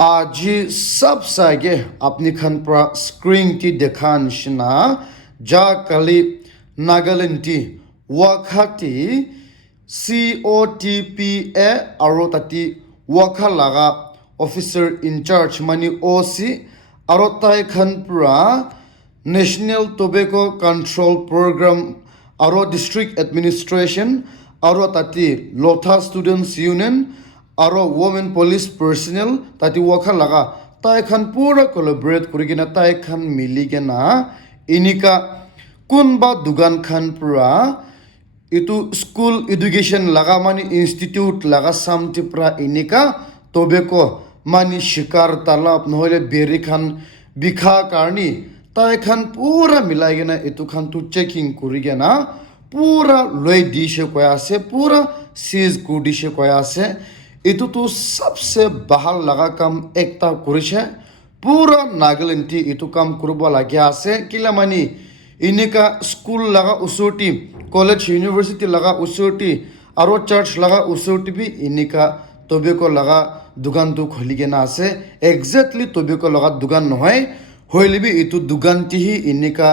आज सब सागे अपनी खन पर स्क्रीन टी देखान शिना जा कली नागालैंड टी वाखाती COTPA आरो ताती वाखा लगा ऑफिसर इंचार्ज मनी OC आरो ताई खन पुरा नेशनल टोबैको कंट्रोल प्रोग्राम आरो डिस्ट्रिक्ट एडमिनिस्ट्रेशन आरो ताती लोथा स्टूडेंट्स यूनियन आरो वुमेन पुलिस पर्सनल ताती वाखा लगा ताई खन पूरा कोलैबोरेट करिगिना ताई खन मिलिगिना इनिका कुनबा दुगान खन पुरा itu school education laga mani institute laga samti pra inika tobeko mani shikar talap nohole beri khan bikha karni tai khan pura milai gena itu khan tu checking kuri gena pura loi dishe koya ase pura seize ku dishe koya ase itu tu sabse bahal laga kam ekta kurishe pura Nagaland ti itu kam kurba lagya ase kila mani inika school laga usurti college university laga usurti aro church laga usurti bi inika tobeko laga dugan tu kholi gena ase exactly tobeko laga dugan nohoy hoilebi itu dugan ti hi inika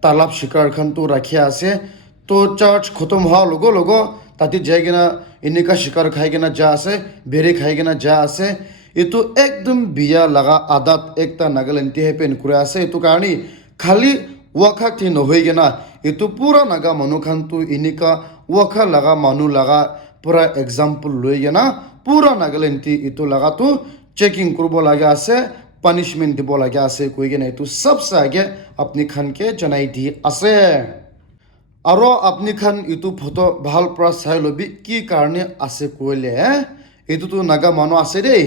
talab shikar khan tu rakhia ase to church khotom ha logo logo tati jaigena inika shikar khai gena ja ase bere khai gena ja ase itu ekdom biya laga adat ekta Nagaland ti happen kure ase itu karni khali wakha ti nohoi gena itu pura naga manu khan tu inika wakha laga manu laga pura example loi gena pura Nagaland ti itu laga tu checking kurbo laga ase punishment dibo laga ase koi gena itu sab se age apni khan ke janai di ase aro apni khan itu photo bhal pra sai lobi ki karne ase koile itu tu naga manu ase de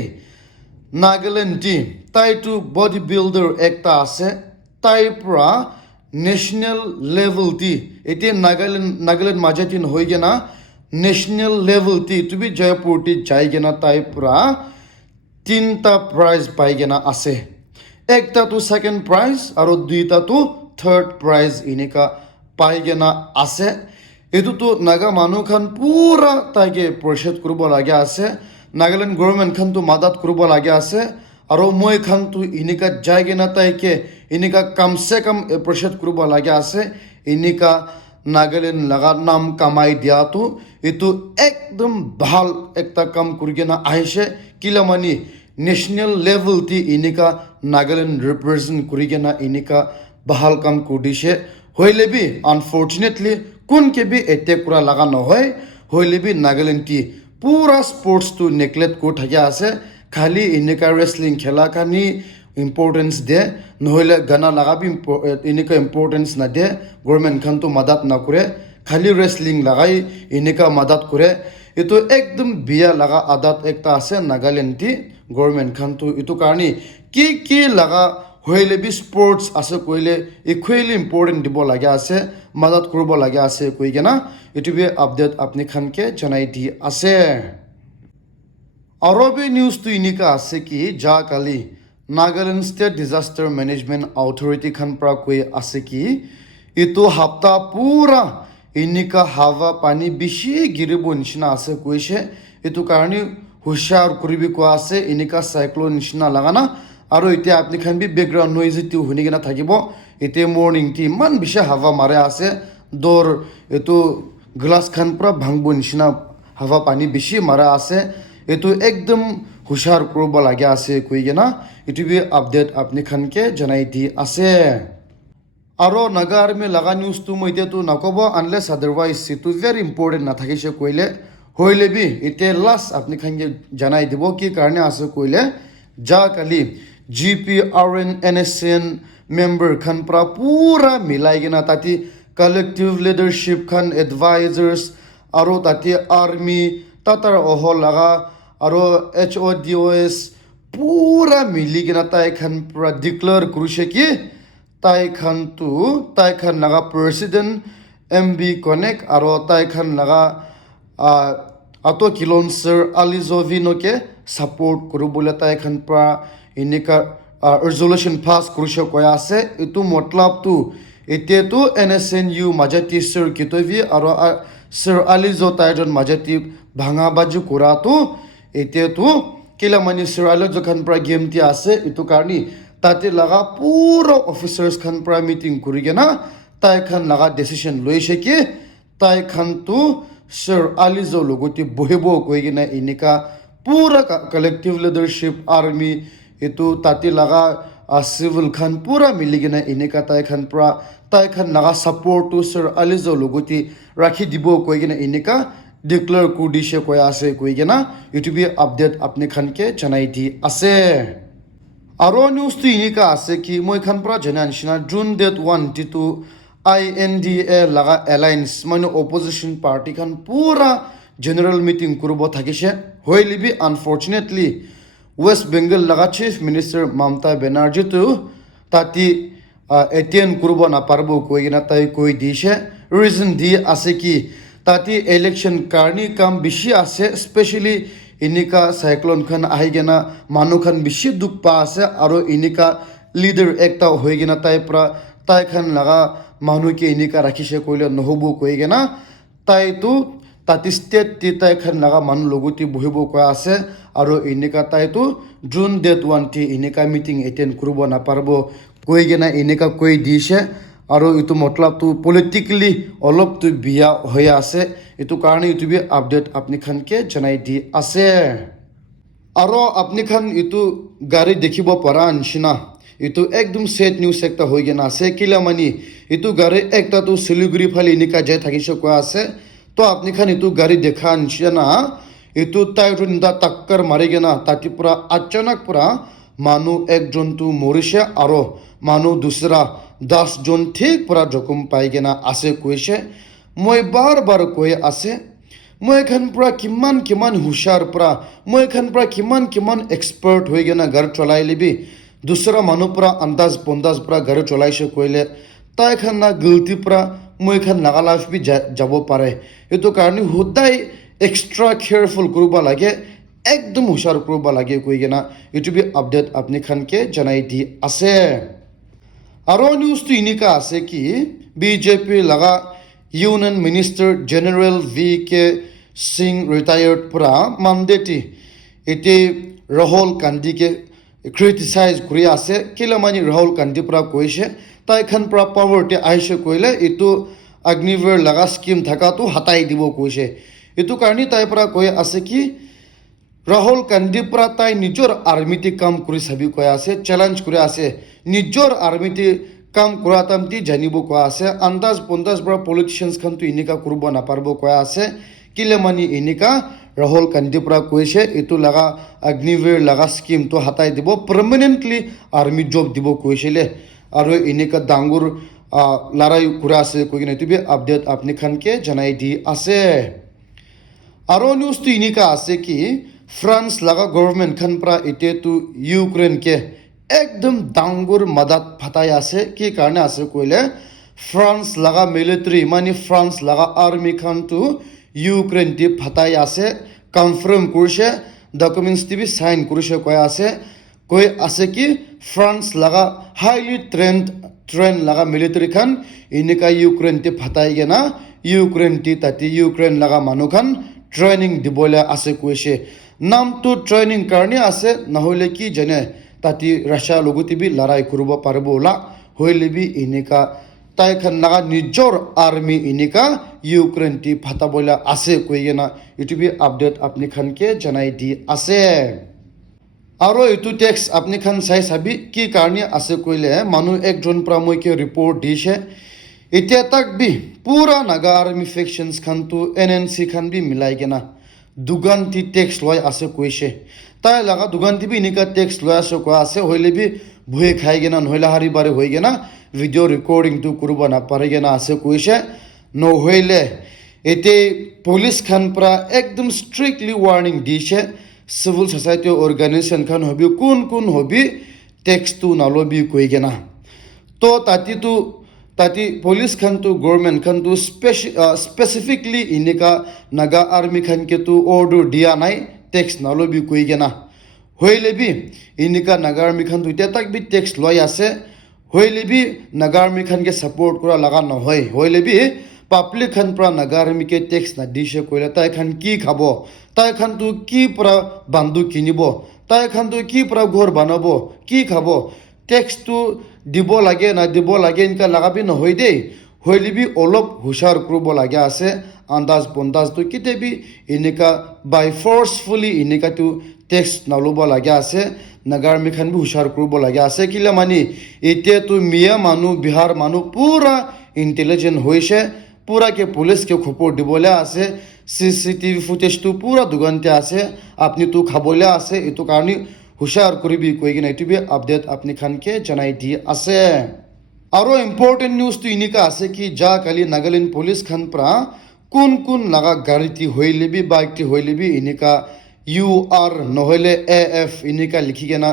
Nagaland ti tai tu bodybuilder ekta ase tai pra national level ti ete Nagaland majatin hoi gena national level ti tu bi Jaipur ti jai gena tai pura tinta prize pai gena ase ekta tu second prize aro duita tu third prize inika pai gena ase etu tu naga manu khan pura taige porshad kurbo lagya ase Nagaland government khan tu madat kurbo lagya ase aro moi khan tu inika jaige na taike inika kam se kam appreciate kuruba lagya ase inika Nagaland laga nam kamai dia tu itu ekdom bhal ekta kam kurgena aise kilamani national level ti inika Nagaland represent kurigena inika bhal kam kudishe hoilebi unfortunately kun ke bi ete kura laga nohoy hoilebi Nagaland ti pura sports tu neglect ko thagya ase khali inika wrestling khela kani importance de nohile gana laga bi inika importance na de government khan to madat na kure khali wrestling lagai inika madat kure itu ekdom biya laga adat ekta ase Nagaland ti government khan to itu karni ki laga hoile bi sports ase koile equally important dibo lagya ase madat kurbo lagya ase koi gena itu bi update apni khan ke janai di ase Arabi news tu inika ase ki ja kali Nagaland State Disaster Management Authority khan pra koi ase ki itu hafta pura inika hawa pani bishi giribo nishina ase koise itu karni hushar kuribi ko ase inika cyclone nishina lagana aro ite apni khan bi background noise tu hunigena thakibo ite morning ti man bishi hawa mare ase dor itu glass khan pra bhangbo nishina hawa pani bishi mara ase itu ekdom hushar kurba lagya ase koi gena itu bi update apni khan ke janai di ase aro nagar me laga news tu moite tu nakobo unless otherwise itu very important na thakise koile hoile bi ite last apni khan ke janai dibo ki karne ase koile ja kali GPRN NSN member khan pra pura milai gena tati collective leadership khan advisors aro tati army tatar oho laga aro HODOS pura mili gena tai khan pura declare kurushe ki tai khan laga president MB Connect aro tai khan laga ato kilon sir Alizovino ke support kuru bole tai khan pra inika resolution pass kurushe koya ase itu matlab tu ete tu NSNU majati sir kitovi aro sir Alizo taijon majati bhanga baju kura tu ete tu kila mani siralo jo khan pra game ti ase itu karni tate laga pura officers khan pra meeting kurigena tai khan laga decision loise ki tai khan tu Sir Alizo logoti bohebo koigena inika pura collective leadership army itu tate laga civil khan pura miligena inika tai khan laga support to Sir Alizo logoti rakhi dibo koigena inika declare kudishe koya ase koigena youtube update apne khan ke janai di ase aro news tu inika ase ki moi khan pra janan shina June date 1 INDA laga alliance mane opposition party khan pura general meeting kurbo thakishe hoilibi unfortunately West Bengal laga chief minister Mamata Banerjee tu tati attend kurbo na parbo koigena tai koi dishe reason di ase ki tati election karni kam bishi ase especially inika cyclone khan ahigena manu khan bishi duk pa ase aro inika leader ekta hoigena tai khan laga manu ke inika rakhishe koile nohobu koigena tai tu tati state ti tai khan laga manu loguti bohibo ko ase aro inika tai tu June date 1 ti inika meeting attend kurbo na parbo koigena inika koi dishe aro itu matlab tu politically olop tu biya hoya ase itu karne youtube update apni khan ke janai di ase aro apni khan itu gari dekhibo paran shina itu ekdum sad news ekta hoigena ase kila mani itu gari ekta tu Siliguri phali inika jai thakishe ko ase to apni khan itu gari dekhan shina itu tairun da takkar marigena tati pura achanak pura manu ekjon tu morishe aro manu dusra 10 জন ঠিক পুরা জখম পাইগেনা আছে কইছে মই বারবার কই আছে মই এখান পুরা কিমান হুশার পুরা মই এখান পুরা কিমান এক্সপার্ট হই গেনা ঘর চলাই লিবি দুসরা মানু পুরা আন্দাজ পন্দাজ পুরা ঘর চলাইছে কইলে তা এখান না গলতি পুরা মই এখান নাগালাস বি যাব পারে এতো কারণে হুদাই এক্সট্রা কেয়ারফুল করবা লাগে একদম হুশার করবা লাগে কইগেনা ইউটিউবে আপডেট আপনি খানকে জানাই দি আছে aro news tu inika ase ki BJP laga Union Minister General VK Singh retired pura mandati ete Rahul Gandhi ke criticize kuri ase kilamani Rahul Gandhi pura koise tai khan pura power te aise koile itu Agniveer laga scheme thaka tu hatai dibo koise itu karni tai pura koi ase ki Rahul Gandhi pura tai nijor army ti kam kuri sabi koi ase challenge kuri ase nijor army ti kam kuratam ti janibo ko ase andaz pondas bra politicians khan tu inika kurbo na parbo ko ase kile mani inika Rahul Gandhi pura koise itu laga Agniveer laga scheme to hatai dibo permanently army job dibo koisele aro inika dangur larai kura ase koigina tu be update apni khan ke janai di ase aro news tu inika ase ki France laga government khan pra ite tu Ukraine ke একদম ডাঙ্গুর মাদাত ফাটাই আছে কি কারণে আছে কইলে France লাগা military মানে France লাগা আর্মি খান টু ইউক্রেন টি ফাটাই আছে কনফার্ম করছে ডকুমেন্টস টিভি সাইন করছে কই আছে কি ফ্রান্স লাগা হাইলি ট্রেন লাগা মিলিটারি খান ইনিকা ইউক্রেন টি ফাটাই গেনা ইউক্রেন টি তাতি ইউক্রেন লাগা মানু খান ট্রেনিং দিবলে আছে কইছে নাম তো ট্রেনিং কারণে আছে না হইলে কি জানে tati Russia loguti bi larai kurbo parbo la hoilebi inika tai khan naga nijor army inika Ukraine ti phata bola ase koigena youtube update apni khan ke janai di ase aro itu text apni khan sai sabi ki karni ase koile manu ekjon pramoi ke report dishe etia tak bi pura naga army factions khan tu NNC khan bi milai gena dugan ti text loi ase koise তাই লাগা দুগান দিবি ইনিকা text লয় আসে কো আছে হইলে B ভুয়ে খাই গেনা নহইলা হারি বারে হই গেনা ভিডিও রেকর্ডিং তো করব না পারে গেনা আছে কইছে ন হইলে এতে পুলিশ খান প্রা একদম স্ট্রিক্টলি ওয়ার্নিং দিছে সিভিল সোসাইটি অর্গানাইজেশন খান হবি কোন হবি টেক্সট তো নালবি কই গেনা তো তাতি পুলিশ খান তো গভর্নমেন্ট খান তো স্পেসিফিকলি ইনিকা নাগা আর্মি খান কে তো অর্ডার দিয়া নাই টেক্স নালবি কই গেনা হইলেবি ইনিকা নাগারমি খান দুইটা তাক বি টেক্স লয় আছে হইলেবি নাগারমি খান কে সাপোর্ট করা লাগা নহয় হইলেবি পাব্লিক খান পৰা নাগাৰমিকে টেক্স নাদিছে কৈলে তাই খান কি খাব তাই খানটো কি পৰা বান্ধু কিনিব তাই খানটো কি পৰা ঘৰ বনাব কি খাব টেক্সটো দিব লাগে না দিব লাগে এনেকা লাগাবি নহয় দেই হইলিবি অলপ হুশাৰ কৰিব লাগে আছে আন্দাজ বন্দাজটো কেতিয়াবি এনেকা বাই ফৰ্চফুলি এনেকাটো টেক্স নল'ব লাগে আছে নাগাৰমি খান বি হুশাৰ কৰিব লাগে আছে কিলা মানি এতিয়াতো মিয়া মানুহ বিহাৰ মানুহ পুৰা ইণ্টেলিজেণ্ট হৈছে পুৰাকে পুলিচকে খবৰ দিবলৈ আছে চিচিটিভি ফুটেজটো পুৰা দুগন্তে আছে আপুনিতো খাবলৈ আছে এইটো কাৰণে হুশাৰ কৰিবি কৈ কিনে এইটো বি আপডেট আপুনি খানকে জনাই দি আছে আৰু ইম্পৰ্টেণ্ট নিউজটো এনেকা আছে কি যা কালি নাগালেণ্ড পুলিচ খান পৰা কোন লগা গাড়ীটি হইলেবি বাইকটি হইলেবি এনেকা UR নহলে AF এনেকা লিখি কেনা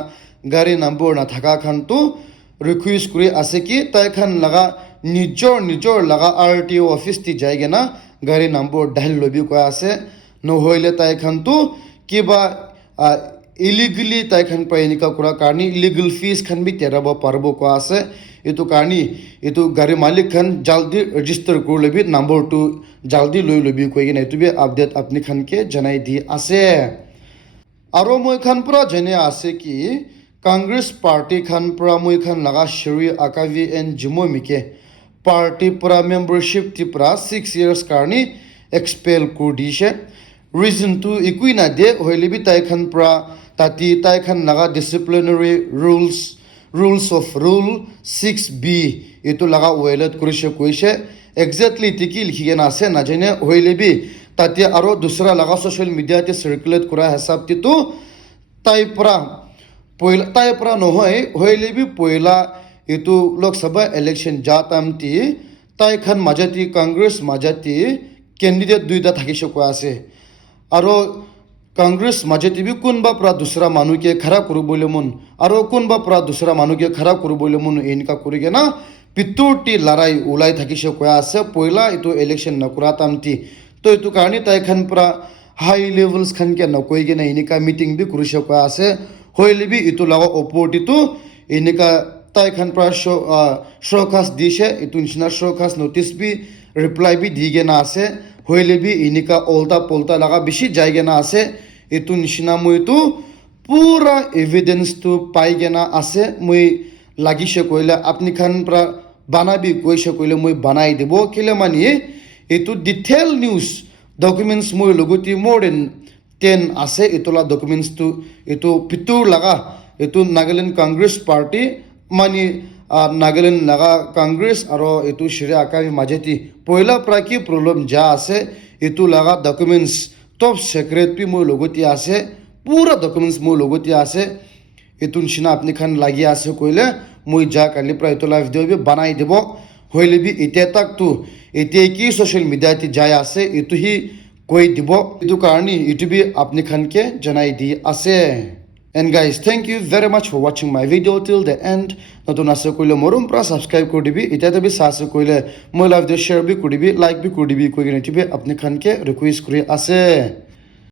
গাড়ী নম্বৰ নাথাকা খানটো ৰিকুৱেষ্ট কৰি আছে কি তাই খান লগা নিজৰ লগা RTO অফিচ টি যায় কেনা গাড়ী নম্বৰ ডাইল লবি কৈ আছে নহলে তাই খানটো কিবা ইলিগেলি তাই খান পৰা এনেকা কৰা কাৰণে ইলিগেল ফিজ খান বি তেৰাব পাৰিব কৈ আছে এইটো কাৰণে এইটো গাড়ী মালিক খান জলদি ৰেজিষ্টাৰ কৰি লবি নম্বৰটো জলদি লৈ লবি কৈ কিনে এইটো বি আপডেট আপুনি খানকে জনাই দি আছে আৰু মই খান পৰা জনে আছে কি কংগ্ৰেছ পাৰ্টি খান পৰা মই খান লগা শ্ৰী আকাভি এন জিমমিকে পাৰ্টি পৰা মেম্বাৰশ্বিপ টি পৰা 6 years কাৰণে এক্সপেল কৰি দিছে ৰিজনটো একোই না দে হইলেবি তাই খান পৰা তাই খান লগা ডিসিপ্লিনাৰী rules of rule 6B এইটো লগা ওয়েলেট কৰিছে কৈছে এক্সাক্টলি টিকি লিখি কেনে আছে নাজানে হইলেবি তাতে আৰু দুসৰা লগা সোশ্যাল মিডিয়াতে সাৰ্কুলেট কৰা হিচাপটিতো তাই পৰা নহয় হইলেবি পয়লা এইটো লোকসভা ইলেকশন জাতামটি তাই খান মাজতি কংগ্ৰেছ মাজতি কেণ্ডিডেট দুইটা থাকিছে কৈ আছে আৰু কংগ্ৰেছ মাজতে বি কোনবা পৰা দুসৰা মানুহকে খাৰা কৰিবলৈ মন আৰু কোনবা পৰা দুসৰা মানুহকে খাৰা কৰিবলৈ মন এনেকা কৰি কেনা পিতুৰটি লৰাই ওলাই থাকিছে কৈ আছে পয়লা এইটো ইলেকশন নকৰা তামটি তো এইটো কাৰণে তাই খান পৰা হাই লেভেলছ খানকে নকৈ কেনে এনেকা মিটিং বি কৰিছে কৈ আছে হইলেবি এইটো লগা অপৰটিটো এনেকা তাই খান পৰা শ্ৰকাছ দিছে এইটো নিচিনা শ্ৰকাছ নটিচ বি ৰিপ্লাই বি দি কেনা আছে হইলেবি এনেকা উল্টা পুল্টা লগা বেছি যাই কেনা আছে এইটো নিচিনা মইতো পুৰা এভিডেন্সটো পাই কেনা আছে মই লাগিছে কৈলে আপুনি খান পৰা বানাবি কৈছে কৈলে মই বানাই দিব কেলে মানি এইটো ডিটেইল নিউজ ডকুমেণ্টছ মই লগতে মোৰ দেন 10 আছে এইটোলা ডকুমেণ্টছটো এইটো পিতুৰ লগা এইটো নাগালেণ্ড কংগ্ৰেছ পাৰ্টি মানে নাগালেণ্ড লগা কংগ্ৰেছ আৰু এইটো শ্ৰী আকাভি মাজেতি পয়লা পৰা কি প্ৰব্লেম যা আছে এইটো লগা ডকুমেণ্টছ টপ সিক্ৰেট বি মই লগতে আছে পুৰা ডকুমেণ্টছ মই লগতে আছে এইটো নিচিনা আপুনি খান লাগি আছে কৈলে মই যা কালি পৰা এইটোলা ভিডিঅ' বি বনাই দিব হইলেবি এতিয়া তাকতো এতিয়া কি সোশ্যাল মিডিয়াতে যাই আছে এইটো হি কৈ দিব এইটো কাৰণে এইটো বি আপুনি খানকে জনাই দি আছে And guys, thank you very much for watching my video till the end. নতুন আছে কইলে মরম প্রা সাবস্ক্রাইব করে দিবি এটাতে বি সাস কইলে মই লাইভ দে শেয়ার বি করে দিবি লাইক বি করে দিবি কই কিনে আপনি খানকে রিকোয়েস্ট করে আছে